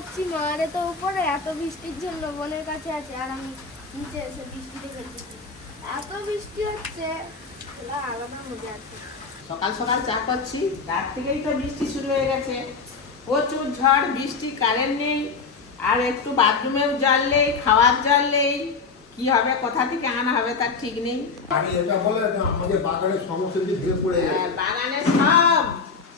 হচ্ছি নয়ারে তো উপরে এত বৃষ্টির জন্য বোনের কাছে আছে আর আমি নিচে এসে বৃষ্টিতে খেলতেছি এত বৃষ্টি হচ্ছে আলাদা মজা আছে। সকাল সকাল চা করছি রাত থেকেই তো বৃষ্টি শুরু হয়ে গেছে। প্রচুর ঝড় বৃষ্টি কারেন্ট নেই আর একটু বাথরুমেও জল নেই খাওয়ার জল নেই। কি হবে কোথা থেকে আনা হবে তার ঠিক নেই। আগে এটা বলে আমাদের বাগানের সমস্ত দিক পড়ে বাগানে সব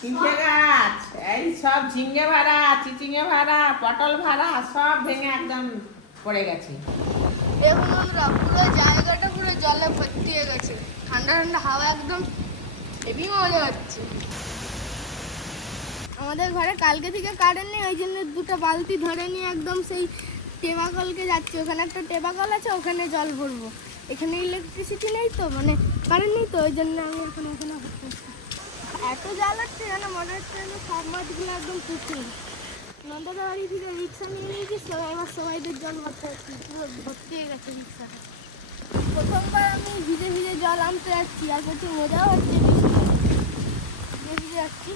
পিঠে গাছ, এই সব ঝিঙ্গে ভাড়া, চিচিঙে ভাড়া, পটল ভাড়া, সব ভেঙে একদম পড়ে গেছে। দেখুন বন্ধুরা, পুরো জায়গাটা পুরো জলে ভর্তি হয়ে গেছে। ঠান্ডা ঠান্ডা হাওয়া একদম হেভি মজা হচ্ছে। আমাদের ঘরে কালকে থেকে কারেন্ট নেই, ওই জন্য দুটো বালতি ধরে নিয়ে একদম সেই টেবাকলকে যাচ্ছি। ওখানে একটা টেবাকল আছে, ওখানে জল ভরবো। এখানে ইলেকট্রিসিটি নেই তো মানে কারেন্ট নেই তো, ওই জন্য আমি এখন ওখানে। এত জল হচ্ছে যেন মনে হচ্ছে যেন সব মাছগুলো একদম পুকুর নন্দাদা বাড়ি থেকে রিক্সা নিয়ে নিয়েছি আমার সবাইদের জল ভরতে পুরো ভর্তি হয়ে গেছে রিক্সাটা। প্রথমবার আমি ভিজে ভিজে জল আনতে যাচ্ছি, আর প্রচুর মজাও হচ্ছে। ভিজে ভিজে যাচ্ছি।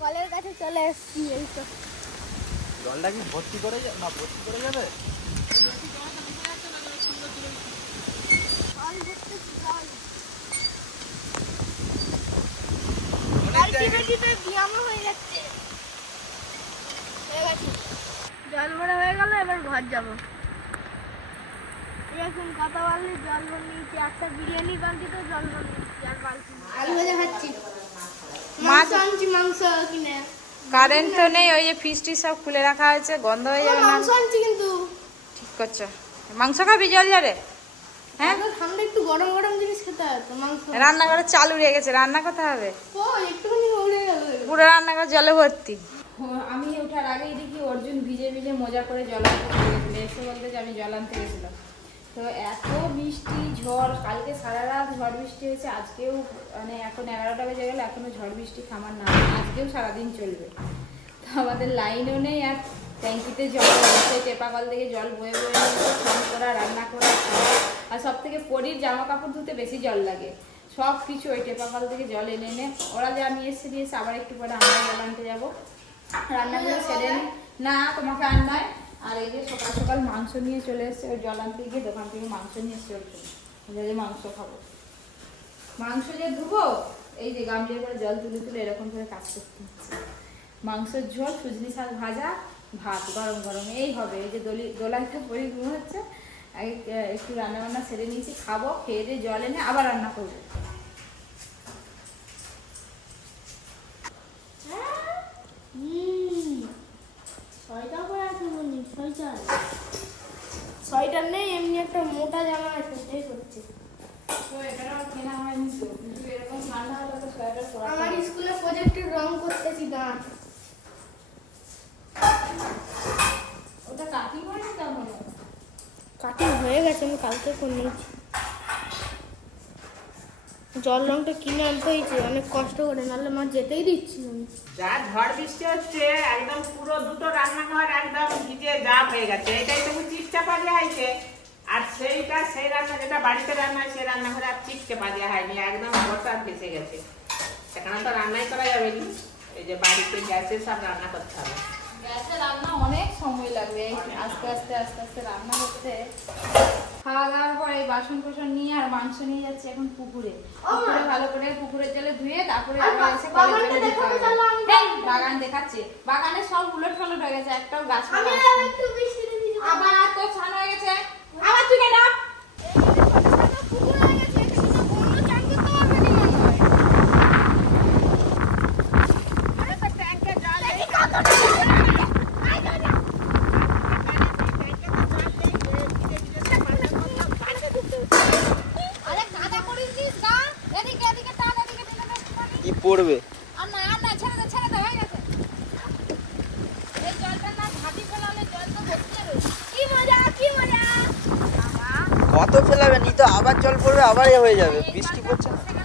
কলের কাছে চলে এসেছি এই তো। জলটা কি ভর্তি করে না, ভর্তি করে যাবে জল ভরতেছি জল ব্যায়ামও হয়ে যাচ্ছে। হয়ে গেছে। জল ভরা হয়ে গেল এবার ঘর যাব। এখন কথা বললে জল ভর নিয়েছি। একটা বিরিয়ানি বালতি তো জল ভর নিয়েছি আর বালতি আলু ভাজা খাচ্ছি। মাছ আনছি মাংস কিনে। কারেন্ট তো নেই ওই যে ফ্রিজটি সব খুলে রাখা হয়েছে গন্ধ হয়ে যাবে মাংস আনছি কিন্তু। ঠিক করছ। মাংস খাবি জল জারে হ্যাঁ? ঠান্ডা একটু গরম গরম জিনিস খেতে হয় তো মাংস। রান্নাঘরে চালু গেছে রান্না করতে হবে? ও একটুখানি পুরো রান্নাঘর জলে ভর্তি। আমি ওঠার আগেই দেখি অর্জুন ভিজে ভিজে মজা করে জল আনতে এসে বলতে যে আমি জল আনতে গেছিলাম। তো এত বৃষ্টি, ঝড়, কালকে সারা রাত ঝড় বৃষ্টি হয়েছে, আজকেও মানে এখন এগারোটা বেজে গেলে, এখনও ঝড় বৃষ্টি থামার না, আজকেও সারাদিন চলবে। তো আমাদের লাইনও নেই আর ট্যাঙ্কিতে জল রয়েছে টেপা কল থেকে জল বয়ে বয়ে স্নান করা, রান্না করা আর সব থেকে পরির জামা কাপড় ধুতে বেশি জল লাগে। সব কিছু ওই টেপা কল থেকে জল এনে এনে ওরা যা নিয়ে এসে দিয়েছে আবার একটু পরে আমরা জল আনতে যাব। রান্নাগুলো সেরে না। তোমাকে আর নয়। আর এই যে সকাল সকাল মাংস নিয়ে চলে এসছে, ওই জল আনতে গিয়ে দোকান থেকে মাংস নিয়ে এসে চলছে যে মাংস খাব। মাংস যে ধুবো, এই যে গামলিয়ে করে জল তুলে তুলে এরকম করে কাজ করতে মাংসের ঝোল, সুজনি শাক ভাজা, ভাত গরম গরম। এই হবে, এই যে দলি দোলাইতে পরি হচ্ছে। আগে একটু রান্না বান্না সেরে নিয়েছি খাব খেয়ে দিয়ে জল এনে আবার রান্না করব। হুম ছয়টা করে আছে বলি ছয়টা ছয়টা নেই এমনি একটা মোটা জামা আছে সেটাই করছে। আমার স্কুলে প্রজেক্টের রং করতেছি দাঁত ওটা কাটিং হয়নি তেমন কাটিং হয়ে গেছে আমি কালকে করে নিয়েছি। জল রংটা কিনে আনতে হয়েছে অনেক কষ্ট করে নাহলে মা যেতেই দিচ্ছি আমি। যা ঝড় বৃষ্টি হচ্ছে একদম পুরো দুটো রান্নাঘর একদম ভিজে যা হয়ে গেছে। এটাই তো চিপচাপা দেওয়া হয়েছে। আর সেইটা সেই রান্না যেটা বাড়িতে রান্না হয়, সেই রান্নাঘরে আর চিপচাপা দেওয়া হয়নি একদম ঘরটা ভেসে গেছে। সেখানে তো রান্নাই করা যাবে না। এই যে বাড়িতে গ্যাসে সব রান্না করতে হবে। গ্যাসে রান্না অনেক সময় লাগবে। আস্তে আস্তে আস্তে আস্তে রান্না করতে। খাওয়া দাওয়ার পর এই বাসন কোসন নিয়ে আর মাংস নিয়ে যাচ্ছি এখন পুকুরে। পুকুরে ভালো করে পুকুরের জলে ধুয়ে তারপরে এসে বাগান দেখাচ্ছে। বাগানে সব উলট হয়ে গেছে একটাও গাছ পালা আর একটু বৃষ্টিতে ভিজে যাব। আবার তো ছান হয়ে গেছে। আবার তুই কেন পুকুর হয়ে গেছে, এটা কিন্তু বন্য চান করতে পারবে না মনে হয়। আরে তো ট্যাঙ্কে জল নেই, কাদা নেই, আয় যা, যা। আরে কাদা করিস দিস গা, এদিকে, এদিকে টান, এদিকে টেনে দে, একটুখানি। কি পড়বে আর না, আর না, ছেড়ে দে, ছেড়ে দে, হয়ে গেছে। এই জলটা না ঘাটি ফেলালে জল তো ভর্তি হবে। কি মজা, কি মজা। বাবা। কত ফেলাবে নি তো আবার জল পড়বে হয়ে যাবে বৃষ্টি পড়ছে না?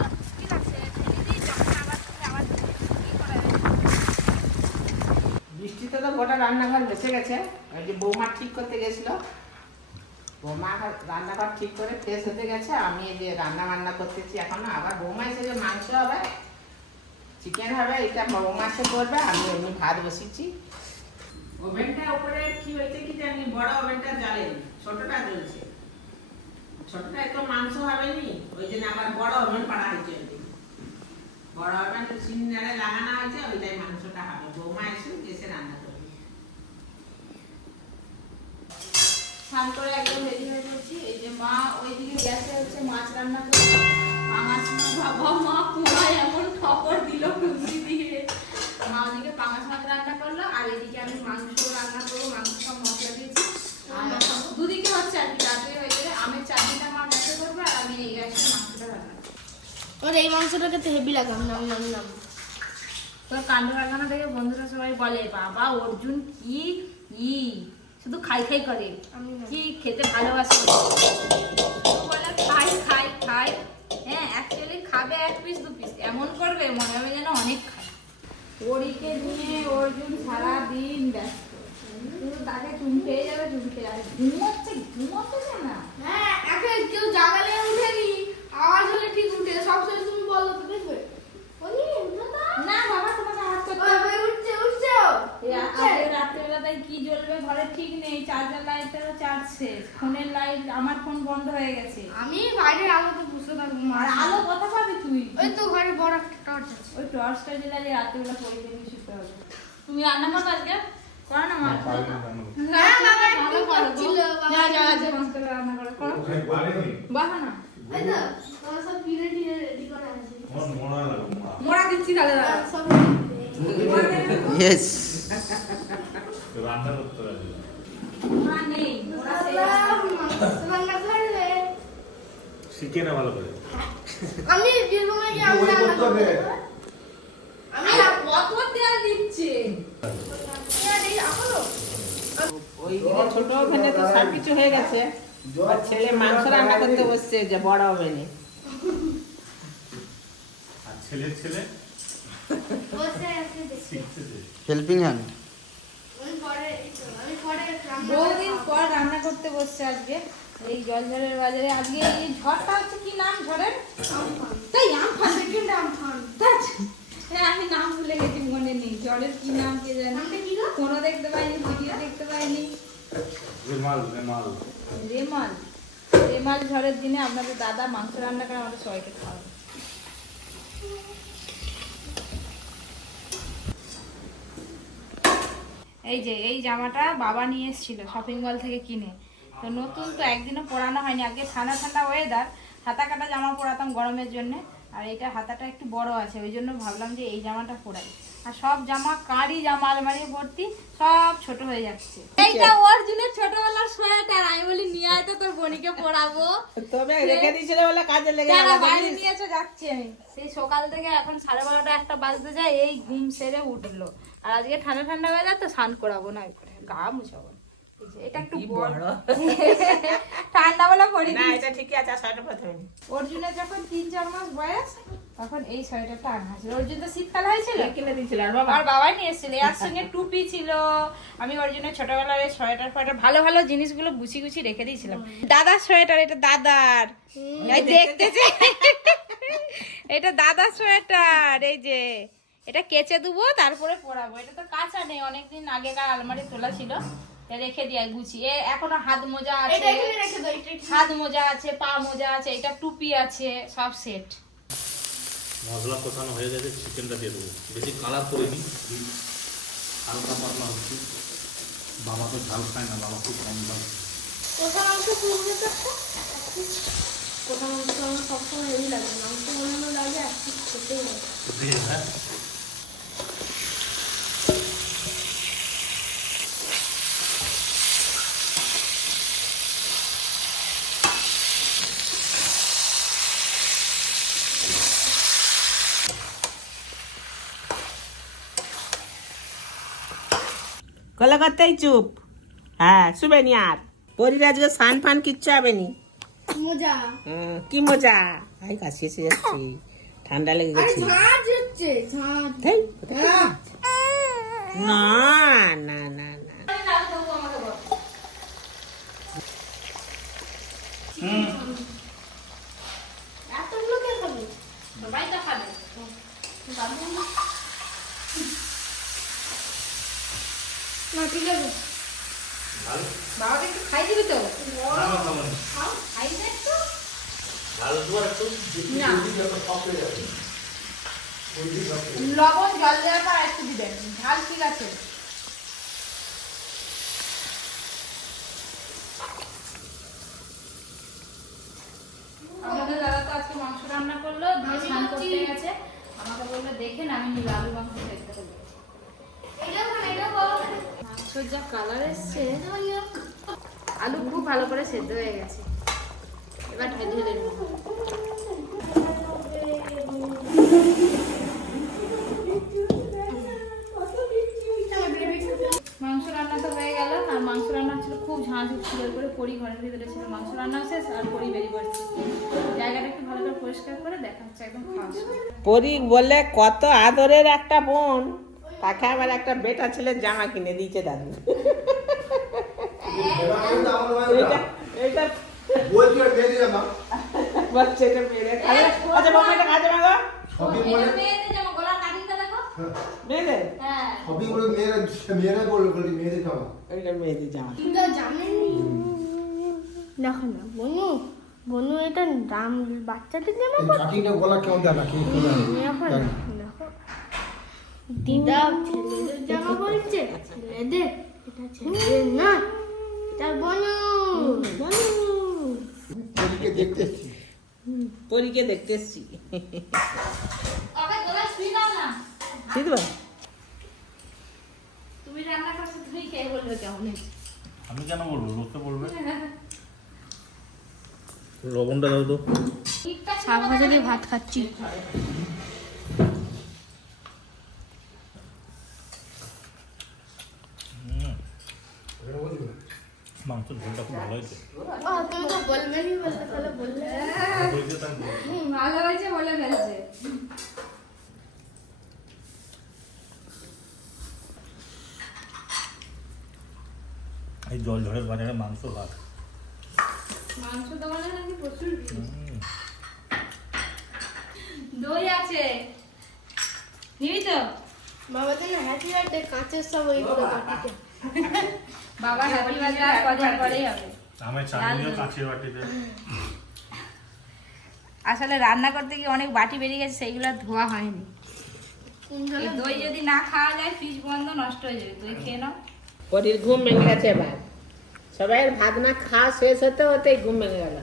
বৃষ্টিতে তো গোটা রান্নাঘর ভেসে গেছে। ওই যে বৌমা ঠিক করতে গেছিল। বৌমা রান্নাঘর ঠিক করে ফ্রেশ হতে গেছে। আমি এই যে রান্না বান্না করতেছি এখন। আবার বৌমা এসে যে মাংস হবে চিকেন হবে এটা মাছে করবে আমি এমনি ভাত বসিয়েছি। ওভেনটা উপরে কি হয়েছে কি জানি বড় ওভেনটা জ্বলেনি ছোটটা জ্বলছে। ছোটটায় তো মাংস হবে নি ওই জন্য আবার বড় ওভেন পাড়া হয়েছে। বড় ওভেন সিলিন্ডারে লাগানো হয়েছে, ওইটাই মাংসটা হবে। বৌমা এসে এসে রান্না করবে। স্নান একদম রেডি হয়ে এই যে মা ওইদিকে গ্যাসে হচ্ছে মাছ রান্না করছে খবর মা ওদিকে রান্না করল, আর আমি রান্না করব, মাংস মশলা দিয়েছি। দুদিকে হচ্ছে আর কি রাত্রে ওর এই মাংসটা খেতে হেভি লাগে। নাম নাম নাম। তো কাণ্ড কারখানা থেকে বন্ধুরা সবাই বলে বাবা অর্জুন কি? ই শুধু খাই খাই করে। আমি কি খেতে ভালোবাসে? বলে খাই খাই খাই। হ্যাঁ অ্যাকচুয়ালি খাবে এক পিস দু পিস এমন করবে মনে হবে যেন অনেক খায়। ওরিকে নিয়ে অর্জুন সারা দিন ব্যস্ত তাকে চুম খেয়ে যাবে চুম খেয়ে যাবে। ঘুমোচ্ছে ঘুমোচ্ছে না হ্যাঁ এখন কেউ জাগালে উঠেনি আওয়াজ হলে ঠিক উঠে সবসময় তুমি বলো তো দেখবে ওনি উঠো না না বাবা তোমাকে হাত করতে ওই, হবে ওই, উঠছে উঠছে ও। এই উঠছে। আজকে রাত্রেবেলাটায় কি জ্বলবে ঘরে ঠিক নেই চার্জার লাইটেরও চার্জ শেষ। ফোনের লাইট আমার ফোন বন্ধ হয়ে গেছে। আমি বাইরে আলোতে বসে থাকব আর আলো কথা পাবি তুই? ওই তো ঘরে বড় একটা টর্চ আছে। ওই টর্চটা জ্বালালে রাত্রেবেলা পড়ে নিয়ে শুতে হবে। তুমি রান্না করবে? আজকে করো না মা। হ্যাঁ, বাবা একটু ভালো করো। করছিল, বাবা যা যা যা মাস্ত রান্না করো করো। বাহা না। এই তো তোমার সব ফিরে টিরে রেডি করা আছে মোড়া দিচ্ছি তাহলে দাঁড়া। সব ইয়েস রান্না করতে পারি ছোট তো হয়ে গেছে ছেলে মাংস করতে বসছে যে ছেলে শিখতেছে হেল্পিং হ্যান্ড আমি পরে এই তো, আমি পরে রান্না বহুদিন পর রান্না করতে বসছে আজকে। এই জলঝড়ের বাজারে। আজকে এই ঝড়টা হচ্ছে কি নাম ঝড়ের। তাই আমফান Second আমফান। হ্যাঁ আমি নাম ভুলে গেছি মনে নেই। ঝড়ের কি নাম কে জানি? নামটা কি গো? কোনো দেখতে পাইনি ভিডিও দেখতে পাইনি। রেমাল রেমাল। রেমাল। রেমাল ঝড়ের দিনে আপনাদের দাদা মাংস রান্না করে আমাদের সবাইকে খাওয়াবে। এই যে এই জামাটা বাবা নিয়ে এসেছিল শপিং মল থেকে কিনে। তো নতুন তো একদিনও পরানো হয়নি আগে ঠান্ডা ঠান্ডা ওয়েদার হাতা কাটা জামা পরাতাম গরমের জন্য আর এটা হাতাটা একটু বড় আছে ওই জন্য ভাবলাম যে এই জামাটা পরাই। আর সব জামা কারি জামা আলমারি ভর্তি সব ছোট হয়ে যাচ্ছে। এইটা অর্জুনের ছোটবেলার সোয়েটার আমি বলি নিয়ে আয় তো তোর বোনিকে পরাবো। তবে রেখে দিয়েছিল বলে কাজে লেগে গেল বাইরে নিয়ে এসে যাচ্ছি আমি। সেই সকাল থেকে এখন সাড়ে বারোটা একটা বাজতে যায় এই ঘুম সেরে উঠল। আর আজকে ঠান্ডা ঠান্ডা হয়ে যায় তো স্নান করাবো না ওই করে গা মুছাবো এটা একটু বড়। ঠান্ডা বেলা পরে না এটা ঠিকই আছে প্রথমে অর্জুনের যখন তিন চার মাস বয়স তখন এই সোয়েটারটা আনা হয়েছিল। অর্জুন তো শীতকাল হয়েছিল? কিনে দিয়েছিল আর বাবা। আমার বাবাই নিয়ে এসেছিল এর সঙ্গে টুপি ছিল। আমি ওর জন্য ছোটবেলার এই সোয়েটার ফোয়েটার ভালো ভালো জিনিসগুলো গুছি গুছি রেখে দিয়েছিলাম। দাদার সোয়েটার এটা দাদার। এই দেখতেছে এটা দাদার সোয়েটার এই যে। এটা কেচে দেবো তারপরে পরাবো এটা তো কাঁচা নেই অনেকদিন আগেকার আলমারি তোলা ছিল। রেখে দিয়ে গুছিয়ে এখনও হাত মোজা আছে। এখানে রেখে দাও, এটা এখানে। হাত মোজা আছে পা মোজা আছে এটা টুপি আছে সব সেট। মশলা কষানো হয়ে গেছে চিকেনটা দিয়ে দেবো। বেশি কালার করে নি হালকা পাতলা হচ্ছে। বাবা তো ঝাল খায় না বাবা খুব কম ঝাল। মাংস আমার সবসময় হেভি লাগে। মাংস বানানো লাগে আর ঠিক খেতেই হ্যাঁ? কলকাতায় চুপ। হ্যাঁ শুবে নি আর। পরির আজকে সান ফান কিচ্ছু হবে নি মজা? কি মজা? আই কাশি এসে যাচ্ছি ঠান্ডা লেগে গেছে। ধেই, না না না না কে খাবে সবাই তো খাবে না ঠিক আছে। ভালো। বাবাকে একটু খাই দিবি তো? ভালো খাবার খাই দে একটু। ভালো না। লবণ জল দেওয়ার পর একটু দিবেন। ঝাল ঠিক আছে। আমাদের দাদা তো আজকে মাংস রান্না করল দিয়ে স্নান করতে গেছে। আমাকে বলল দেখেন আমি নীল আলু মাংস সেদ্ধ করব এটা মানে এটা বড় মাংসর যা কালার এসছে আলু খুব ভালো করে সেদ্ধ হয়ে গেছে। এবার ঢেলে ঢেলে নেব। মাংস রান্না তো হয়ে গেল আর মাংস রান্না ছিল খুব ঝাঁঝ ছিল করে পরি ঘরের ভিতরে ছিল মাংস রান্না শেষ আর পরি বেরিয়ে পড়ছে। জায়গাটা একটু ভালো করে পরিষ্কার করে দেখা হচ্ছে একদম খাওয়া। পরি বলে কত আদরের একটা বোন। তাকে আবার একটা বেটা ছেলের জামা কিনে দিয়েছে দাদু। বলছি এটা মেরে আচ্ছা বাবা এটা কাজে মাগো মেয়েদের জামা দেখো। হ্যাঁ। সবই বলে মেয়েরা মেয়েরা বলল বলি মেয়েদের খাওয়া ওইটা মেয়েদের জামা। কিন্তু জানেনি দেখো না বনু বনু এটা দাম বাচ্চাদের জামা এই কাটিংটা গলা কেমন দেখা? কি দেখো দেখো। দিদা ছেলেদের জামা বলছে ছেলেদের এটা ছেলেদের না এটা বনু। বনু এদিকে দেখতে পরীকে দেখতে এসছি। তুমি রান্না করছ তুমি খেয়ে বলবে কেমন আমি কেন বলব? লোক তো বলবে। লবণটা দাও তো। শাক ভাজা দিয়ে ভাত খাচ্ছি। মাংসের ঝোলটা খুব ভালো হয়েছে। তুমি তো বলতে তাহলে বললে। ভালো হয়েছে বলে ফেলছে। এই জল ঝড়ের বাজারে মাংস ভাত। মাংস দোকানে নাকি প্রচুর দই আছে। নিবি তো? বাবা তো না হ্যাপি বার্থডে কাঁচের সব ওই করে কাটিতে বাবা হ্যাপি বার্থডে কদিন পরেই হবে আমার চাটনিও কাছে বাটিতে। আসলে রান্না করতে গিয়ে অনেক বাটি বেরিয়ে গেছে সেইগুলো ধোয়া হয়নি। দই যদি না খাওয়া যায় ফ্রিজ বন্ধ নষ্ট হয়ে যাবে। দই খেয়ে নাও। পরির ঘুম ভেঙে গেছে এবার। সবাই ভাত না খাওয়া শেষ হতে হতেই ঘুম ভেঙে গেল।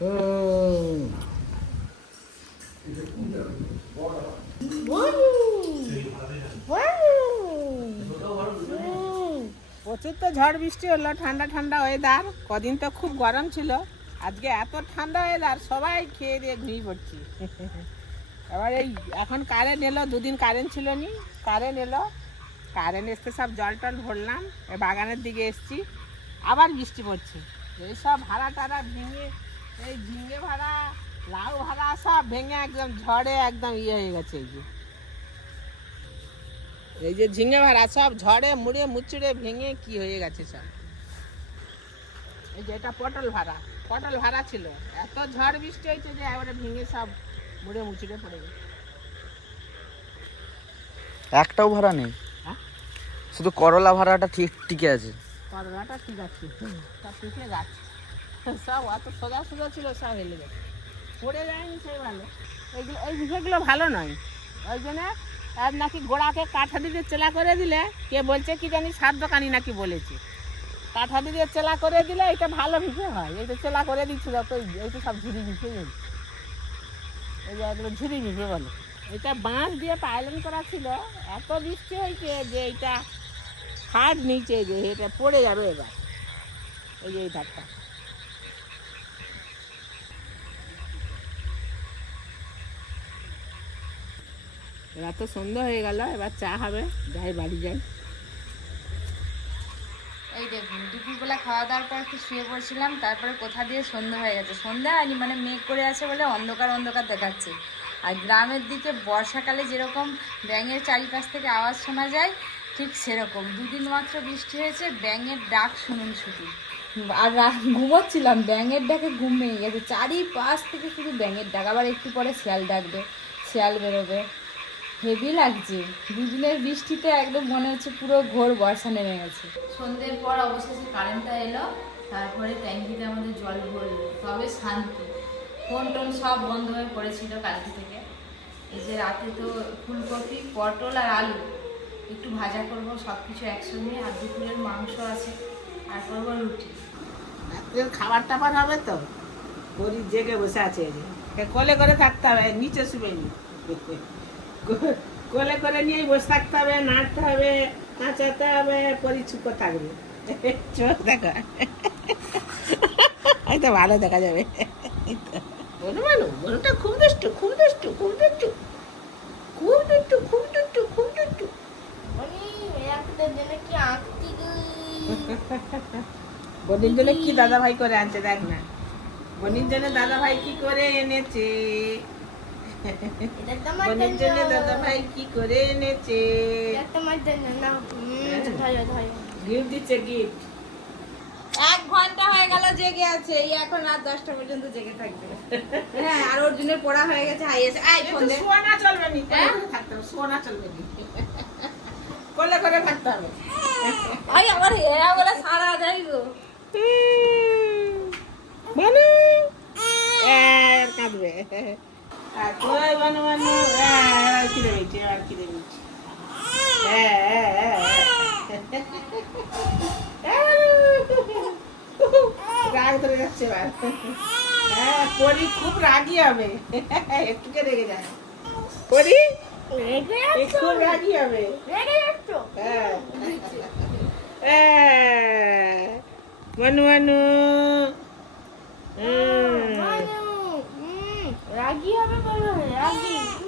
হুম। প্রচুর তো ঝড় বৃষ্টি হলো, ঠান্ডা ঠান্ডা ওয়েদার কদিন তো খুব গরম ছিল। আজকে এত ঠান্ডা ওয়েদার সবাই খেয়ে দিয়ে ঘুমিয়ে পড়ছি। এবার এই, এখন কারেন্ট এলো, দুদিন কারেন্ট ছিল নি কারেন্ট এলো। কারেন্ট এসতে সব জল টল ভরলাম বাগানের দিকে এসছি। আবার বৃষ্টি পড়ছে। এই সব ভাড়া টাড়া ভেঙে, এই ঝিঙে ভাড়া, লাউ ভাড়া সব ভেঙে একদম ঝড়ে একদম ইয়ে হয়ে গেছে এই যে। এই যে ঝিঙে ভাড়া সব ঝড়ে মুড়ে মুচড়ে ভেঙে কি হয়ে গেছে সব? এই যে এটা পটল ভাড়া পটল ভাড়া ছিল। এত ঝড় বৃষ্টি হয়েছে যে এবারে ভেঙে সব মুড়ে মুচড়ে পড়ে গেছে। একটাও ভাড়া নেই? হ্যাঁ? শুধু করলা ভাড়াটা ঠিক টিকে আছে। করলাটা ঠিক আছে সব পিছিয়ে যাচ্ছে সব অত সোজা সোজা ছিল সব হেলে গেছে। পড়ে যায়নি সেই ভালো। এইগুলো এই বিষয়গুলো ভালো নয়। ওই জন্য আর নাকি গোড়াকে কাঠা দিতে চেলা করে দিলে, কে বলছে কি জানি সার দোকানি নাকি বলেছে। কাঠা দিয়ে চেলা করে দিলে এটা ভালো ভিজে হয়। এই তো চেলা করে দিচ্ছিল তো এই- এই তো সব ঝুড়ি ভিজে এই যে এগুলো ঝুড়ি ভিজে বলে। এটা বাঁশ দিয়ে পাইলিং করা ছিল, এত বৃষ্টি হয়েছে যে এটা খাট নিচে যে এটা পড়ে যাবে এবার। এই যে এই ধারটা এবার তো সন্ধ্যা হয়ে গেল, এবার চা হবে, যাই বাড়ি যাই। এই দেখুন, দুপুরবেলা খাওয়া দাওয়ার পর একটু শুয়ে পড়ছিলাম, তারপরে কোথা দিয়ে সন্ধ্যা হয়ে গেছে? সন্ধ্যা হয়নি মানে মেঘ করে আছে বলে অন্ধকার অন্ধকার দেখাচ্ছে। আর গ্রামের দিকে বর্ষাকালে যেরকম ব্যাঙের চারিপাশ থেকে আওয়াজ শোনা যায়, ঠিক সেরকম। দুদিন মাত্র বৃষ্টি হয়েছে, ব্যাঙের ডাক শুনুন শুধু। আর ঘুমোচ্ছিলাম, ব্যাঙের ডাকে ঘুম ভেঙে গেছে। চারিপাশ থেকে শুধু ব্যাঙের ডাক, আবার একটু পরে শিয়াল ডাকবে, শিয়াল বেরোবে। হেভি লাগছে। দুদিনের বৃষ্টিতে একদম মনে হচ্ছে পুরো ঘোর বর্ষা নেমে গেছে। সন্ধ্যের পর অবশেষে কারেন্টটা এলো তারপরে ট্যাঙ্কিতে আমাদের জল ভরলো। তবে শান্তি। ফোন টোন সব বন্ধ হয়ে পড়েছিল কালকে থেকে। এই যে রাতে তো ফুলকপি পটল আর আলু। একটু ভাজা করব সব কিছু একসঙ্গে। আর দুপুরের মাংস আছে। আর করব রুটি। রাত্রের খাবার টাবার হবে তো? পরি জেগে বসে আছে। কোলে করে থাকতে হবে নিচে শুবে নি। কো- কোলে করে নিয়েই বসে থাকতে হবে নাড়তে হবে নাচাতে হবে পরি চুপ থাকবে চোখ দেখা এই তো ভালো দেখা যাবে। বলু খুব খুব খুব খুব খুব বনির জন্য কি দাদা ভাই করে আনছে দেখ না বনির জন্য দাদা ভাই কি করে এনেছে বনির জন্য। জন্য। দাদা ভাই কি করে এনেছে? এটা জন্য না। ধরো ধরো। গিফট দিচ্ছে গিফট এক ঘণ্টা হয়ে গেল জেগে আছে। এই এখন রাত দশটা পর্যন্ত জেগে থাকবে। হ্যাঁ আর অর্জুনের পড়া হয়ে গেছে আইএস আই ফোন দে। সোনা চলবে নি। হ্যাঁ? করে থাকতে হবে সোনা চলবে নি। কোলে করে থাকতে হবে। আই আমার হেয়া বলে সারা যাই গো। বানু। কাঁদবে। রাগ ধরে যাচ্ছে এবার হ্যাঁ পরি খুব রাগি হবে একটুকে রেগে যায় এ খুব রাগি হবে হ্যাঁ। মানু। মানু, হুম, রাগি হবে বলো রাগি